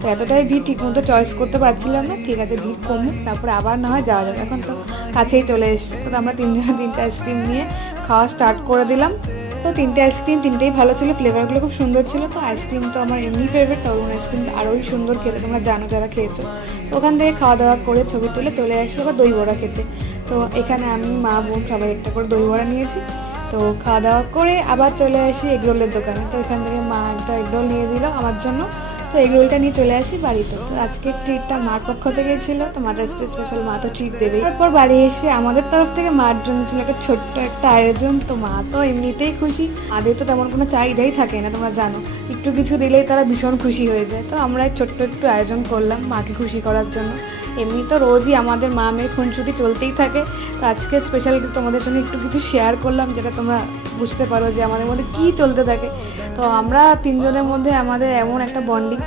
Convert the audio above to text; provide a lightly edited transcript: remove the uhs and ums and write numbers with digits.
তো এতটাই ভিড় ঠিকমতো চয়েস করতে পারছিলাম না। ঠিক আছে, ভিড় কমুক, তারপরে আবার না হয় যাওয়া যাবে, এখন তো কাছেই চলে এসছে। তো আমরা তিনজনে তিনটে আইসক্রিম নিয়ে খাওয়া স্টার্ট করে দিলাম। তো তিনটে আইসক্রিম তিনটেই ভালো ছিল, ফ্লেভারগুলো খুব সুন্দর ছিল। তো আইসক্রিম তো আমার এমনি ফেভারিট, তরুণ আইসক্রিমটা আরোই সুন্দর খেতে, তোমরা জানো যারা খেয়েছো। তো ওখান থেকে খাওয়া দাওয়া করে ছবি তুলে চলে আসি আবার দই বড়া খেতে। তো এখানে আমি, মা, বোন সবাই একটা করে দই বড়া নিয়েছি। তো খাওয়া দাওয়া করে আবার চলে আসি এগরোলের দোকানে। তো এখান থেকে মা একটা এগরোল নিয়ে দিল আমার জন্য। তো এগরোলটা নিয়ে চলে আসি বাড়িতে। তো আজকে ট্রিটটা মার পক্ষ থেকে ছিল, তো মাদার্স ডে স্পেশাল, মা তো ট্রিট দেবেই। তারপর বাড়ি এসে আমাদের তরফ থেকে মার জন্য ছিল একটা ছোট্ট একটা আয়োজন। তো মা তো এমনিতেই খুশি, মাদের তো তেমন কোনো চাহিদাই থাকে না, তোমরা জানো, একটু কিছু দিলেই তারা ভীষণ খুশি হয়ে যায়। তো আমরা ছোট্ট একটু আয়োজন করলাম মাকে খুশি করার জন্য। এমনি তো রোজই আমাদের মা মেয়ের খুনসুটি চলতেই থাকে। তো আজকে স্পেশালি তোমাদের সঙ্গে একটু কিছু শেয়ার করলাম, যেটা তোমরা বুঝতে পারো যে আমাদের মধ্যে কী চলতে থাকে। তো আমরা তিনজনের মধ্যে আমাদের এমন একটা বন্ডিং,